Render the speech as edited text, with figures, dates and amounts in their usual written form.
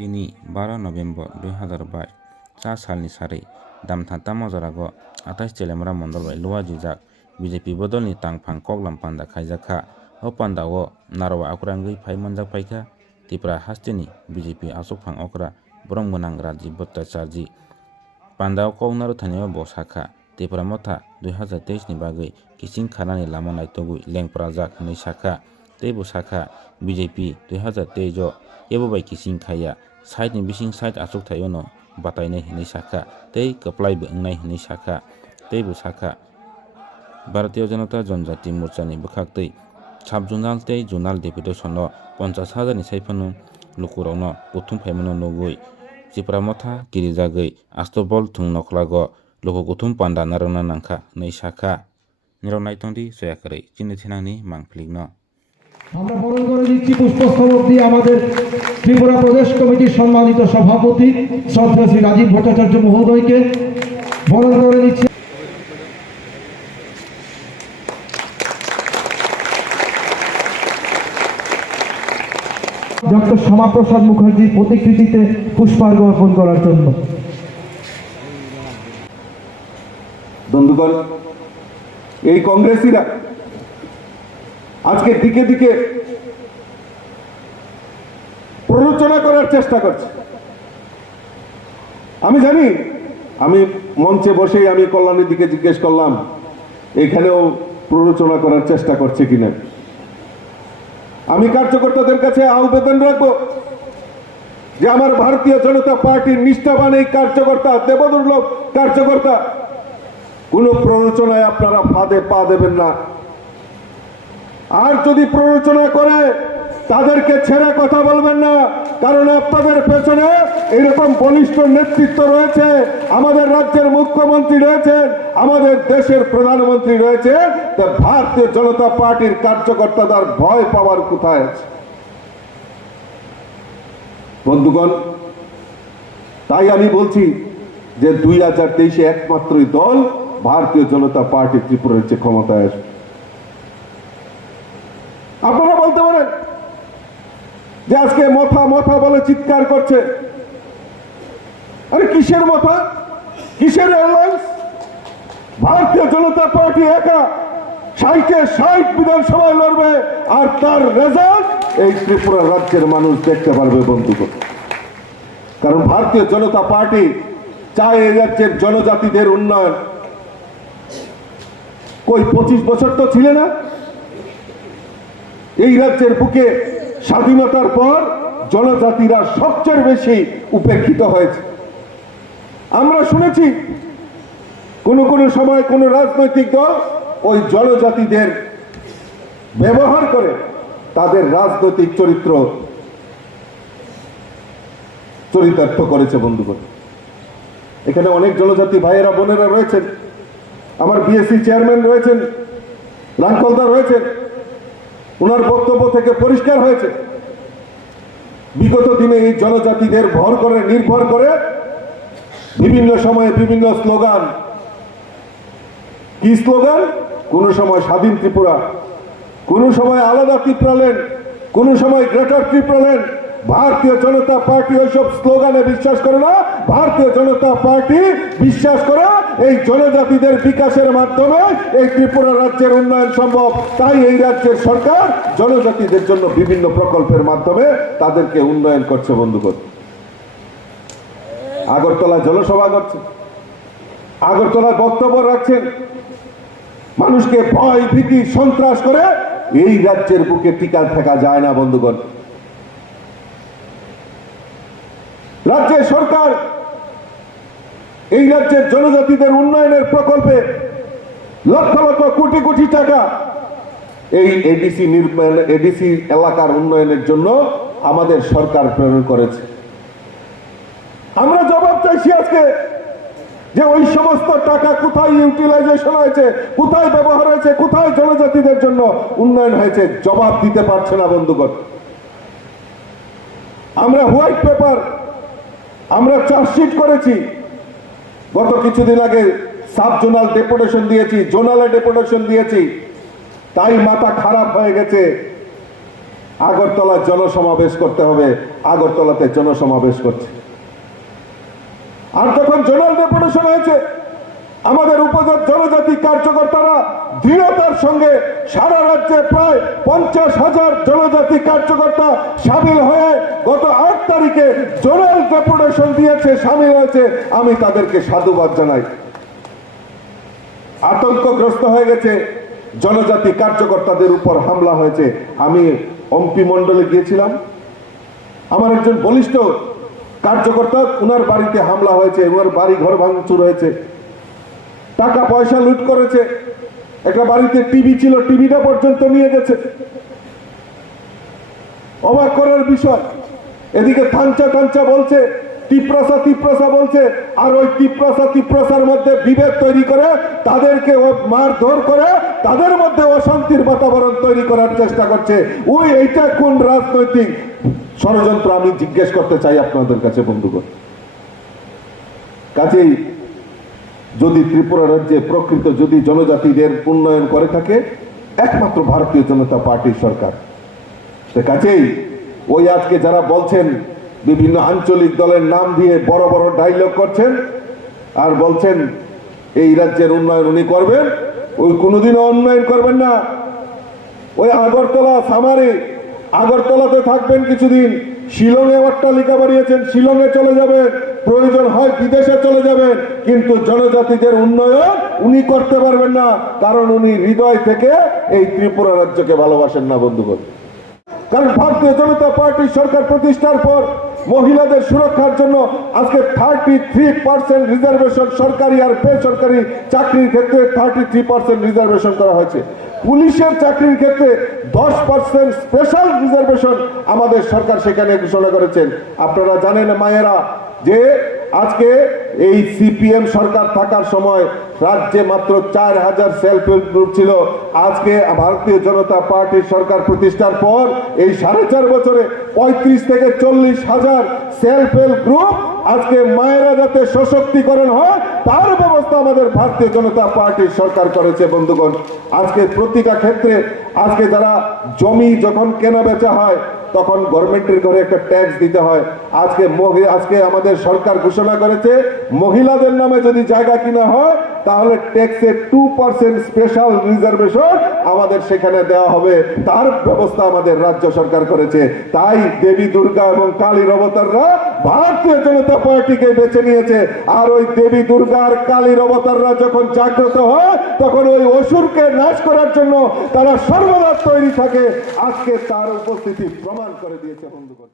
তিনি 12 নভেম্बर 2022 4 सालनि सारै दामथांता मजरागो 28 चेलेमरा मंडलबाय लुवा जिजाक बीजेपी बदलनि तांफां कगलाम पान्दा खाइजाखा ओ पान्दाओ नारवा आकुरांगै फाइ मोनजाक फाइखा त्रिपुरा हास्तिनि बीजेपी आसुकफां अकरा ब्रह्मगोनां राजीव भट्टाचार्य पान्दाओ कौनारो थानायाव बसाखा त्रिपुरा मथा 2023 नि बागै किसिं खानानि लामा नायतगुइ लेंप्राजाक नै साखा तै बसाखा बीजेपी 2023 एबोबाय किसिं खाया साइड नि बिसिं साइड आसुक थायोनो बातायनाय हनै साखा तै कप्लायबो ओंनाय हनै साखा तै बसाखा भारतीय जनता जनजाति मोर्चानि बखाक्तै साब जुनाल तै जुनाल डेपुटेसन 50,000 नि साइफानु लुकुरावनो बुथुम फाइमनो नगुइ त्रिपुरा मथा गिरिजागै आस्तबल थुं नखलागो लोगो गुथुम पान्दा नारना नांखा नै साखा निराव नायतंदी सयाकरै चिन्ह थिनांनि मांफ्लिगनो আমরা বরণ করে দিচ্ছি পুষ্পস্তবক দিয়ে আমাদের ত্রিপুরা প্রদেশ কমিটির সম্মানিত সভাপতি শ্রদ্ধেয় শ্রী রাজীব ভট্টাচার্য মহোদয়কে বরণ করে দিচ্ছি। ডক্টর শ্যামাপ্রসাদ মুখার্জির প্রতিকৃতিতে পুষ্পার্ঘ অর্পণ করার জন্য। বন্ধুগণ, এই কংগ্রেসীরা আজকে দিকে দিকে প্ররোচনা করার চেষ্টা করছে। আমি জানি, আমি মঞ্চে বসেই আমি কল্যাণীর দিকে জিজ্ঞেস করলাম এখানেও প্ররোচনা করার চেষ্টা করছে কিনা। আমি কার্যকর্তাদের কাছে আবেদন রাখবো যে আমার ভারতীয় জনতা পার্টির নিষ্ঠাবান এই কার্যকর্তা, দেবদুর্লভ কার্যকর্তা, কোন প্ররোচনায় আপনারা ফাঁদে পা দেবেন না। আর যদি প্ররোচনা করে তাদেরকে ছেড়ে কথা বলবেন না, কারণ আপনাদের পেছনে এরকম বলিষ্ঠ নেতৃত্ব রয়েছে, আমাদের রাজ্যের মুখ্যমন্ত্রী রয়েছেন, আমাদের দেশের প্রধানমন্ত্রী রয়েছে। ভারতীয় জনতা পার্টির কার্যকর্তাদের ভয় পাওয়ার কোথায় আছে? বন্ধুগণ, তাই আমি বলছি যে 2023 একমাত্রই দল ভারতীয় জনতা পার্টি ত্রিপুরার যে ক্ষমতায় আসবে। আপনারা বলতে পারেন যে আজকে মথা মথা বলে চিৎকার করছে। আরে কিসের মথা, কিসের এয়ারলাইন্স? ভারতীয় জনতা পার্টি একা 60 বিধানসভায় লড়বে, আর তার রেজাল্ট এই ত্রিপুরা রাজ্যের মানুষ দেখতে পারবে বন্ধুগণ। কারণ ভারতীয় জনতা পার্টি চায় এই রাজ্যের জনজাতিদের উন্নয়ন। কই 25 বছর তো ছিল না এই রাজ্যের বুকে? স্বাধীনতার পর জনজাতিরা সবচেয়ে বেশি উপেক্ষিত হয়েছে। আমরা শুনেছি কোন কোন সময় কোন রাজনৈতিক দল ওই জনজাতিদের ব্যবহার করে তাদের রাজনৈতিক চরিতার্থ করেছে বন্ধুগণ। এখানে অনেক জনজাতি ভাইয়েরা বোনেরা রয়েছেন, আমার বিএসসি চেয়ারম্যান রয়েছেন, রাঙ্কলদা রয়েছেন, ওনার বক্তব্য থেকে পরিষ্কার হয়েছে বিগত দিনে এই জনজাতিদের নির্ভর করে বিভিন্ন সময়ে বিভিন্ন স্লোগান। কি স্লোগান? কোন সময় স্বাধীন ত্রিপুরা, কোন সময় আলাদা ত্রিপুরাল্যান্ড, কোন সময় গ্রেটার ত্রিপুরাল্যান্ড। ভারতীয় জনতা পার্টি ওইসব স্লোগানে বিশ্বাস করে না। ভারতীয় জনতা পার্টি বিশ্বাস করে এই জনজাতিদের বিকাশের মাধ্যমে এই ত্রিপুরা রাজ্যের উন্নয়ন সম্ভব। তাই এই রাজ্যের সরকার জনজাতিদের জন্য বিভিন্ন প্রকল্পের মাধ্যমে তাদেরকে উন্নয়ন করছে বন্ধুগণ। আগরতলা জনসভা করছে, আগরতলা বক্তব্য রাখছেন, মানুষকে ভয় ভীতি সন্ত্রাস করে এই রাজ্যের বুকে টিকা থাকা যায় না বন্ধুগণ। রাজ্যের সরকার এই রাজ্যের জনজাতিদের উন্নয়নের প্রকল্পে লক্ষ লক্ষ কোটি কোটি টাকা এই এডিসি এলাকার উন্নয়নের জন্য আমাদের সরকার প্রেরণ করেছে। আমরা জবাব চাইছি আজকে যে ওই সমস্ত টাকা কোথায় ইউটিলাইজেশন হয়েছে, কোথায় ব্যবহার হয়েছে, কোথায় জনজাতিদের জন্য উন্নয়ন হয়েছে, জবাব দিতে পারছে না বন্ধুগণ। আমরা হোয়াইট পেপার, আমরা চার্জশিট করেছি, গত কিছুদিন আগে সাব জোনাল ডেপুটেশন দিয়েছি, জোনালে ডেপুটেশন দিয়েছি, তাই মাথা খারাপ হয়ে গেছে আগরতলায় জনসমাবেশ করতে হবে, আগরতলাতে জনসমাবেশ করছে। আর যখন জোনাল ডেপুটেশন হয়েছে, আমাদের উপজাত জনজাতি কার্যকর্তারা দৃঢ়তার সঙ্গে সারা রাজ্যে প্রায় 50,000 জনজাতি কার্যকর্তা সামিল হয়ে গত 8 তারিখে জোনাল ডেপুটেশন দিয়েছে, সামিল হয়েছে। আমি তাদেরকে সাধুবাদ জানাই। আতঙ্কগ্রস্ত হয়ে গেছে, জনজাতি কার্যকর্তাদের উপর হামলা হয়েছে। আমি এমপি মন্ডলে গিয়েছিলাম, আমার একজন বলিষ্ঠ কার্যকর্তা, উনার বাড়িতে হামলা হয়েছে, উনার বাড়ি ঘর ভাঙচুর হয়েছে, টাকা পয়সা লুট করেছে, একটা বাড়িতে টিভি ছিল, টিভিটা পর্যন্ত নিয়ে গেছে। অবাক করার বিষয়, এদিকে থানচা বলছে, তিপ্রাসা বলছে, আর ওই তিপ্রাসার মধ্যে বিভেদ তৈরি করে তাদেরকে মারধর করে তাদের মধ্যে অশান্তির বাতাবরণ তৈরি করার চেষ্টা করছে। এইটা কোন রাজনৈতিক ষড়যন্ত্র আমি জিজ্ঞেস করতে চাই আপনাদের কাছে বন্ধুগণ। কাজেই যদি ত্রিপুরা রাজ্যে প্রকৃত যদি জনজাতিদের উন্নয়ন করে থাকে একমাত্র ভারতীয় জনতা পার্টির সরকার। কাজেই ওই আজকে যারা বলছেন, বিভিন্ন আঞ্চলিক দলের নাম দিয়ে বড় বড় ডায়লগ করছেন আর বলছেন এই রাজ্যের উন্নয়ন উনি করবেন, ওই কোনোদিনও উন্নয়ন করবেন না। ওই আগরতলা সামারে, আগরতলাতে থাকবেন কিছুদিন, শিলংয়ে অট্টালিকা বানিয়েছেন, শিলংয়ে চলে যাবেন, প্রয়োজন হয় বিদেশে চলে যাবেন, কিন্তু জনজাতিদের উন্নয়ন উনি করতে পারবেন না, কারণ উনি হৃদয় থেকে এই ত্রিপুরা রাজ্যকে ভালোবাসেন না বন্ধুগণ। কারণ ভারতীয় জনতা পার্টির সরকার প্রতিষ্ঠার পর মহিলাদের সুরক্ষার জন্য আজকে 33% রিজার্ভেশন সরকারি আর বেসরকারি চাকরির ক্ষেত্রে 33% রিজার্ভেশন করা হয়েছে। পুলিশের চাকরির ক্ষেত্রে 10% স্পেশাল রিজার্ভেশন আমাদের সরকার সেখানে ঘোষণা করেছেন। আপনারা জানেন মায়েরা, যে আজকে এই সিপিএম সরকার থাকার সময় রাজ্যে মাত্র 4,000 সেলফ হেল্প গ্রুপ ছিল। আজকে ভারতীয় জনতা পার্টির সরকার প্রতিষ্ঠার পর এই 4.5 বছরে 35 থেকে 40,000 সেলফ হেল্প গ্রুপ আজকে মায়েরা যাতে সশক্তিকরণ হয় তার ব্যবস্থা আমাদের ভারতীয় জনতা পার্টির সরকার করেছে বন্ধুগণ। আজকে প্রতিটা ক্ষেত্রে আজকে যারা জমি যখন কেনা বেচা হয় তখন গভর্নমেন্টের ঘরে একটা ট্যাক্স দিতে হয়। আজকে আমাদের সরকার ঘোষণা করেছে মহিলাদের নামে যদি জায়গা কিনা হয় তাহলে ট্যাক্সের 2% স্পেশাল রিজার্ভেশন আমাদের সেখানে দেওয়া হবে, তার ব্যবস্থা আমাদের রাজ্য সরকার করেছে। তাই দেবী দুর্গা এবং কালীর অবতাররা ভারতীয় জনতা পার্টিকে বেছে নিয়েছে। আর ওই দেবী দুর্গা আর কালীর অবতাররা যখন জাগ্রত হয় তখন ওই অসুরকে নাশ করার জন্য তারা সর্বদা তৈরি থাকে। আজকে তার উপস্থিতি প্রমাণ করে দিয়েছে বন্ধুগণ।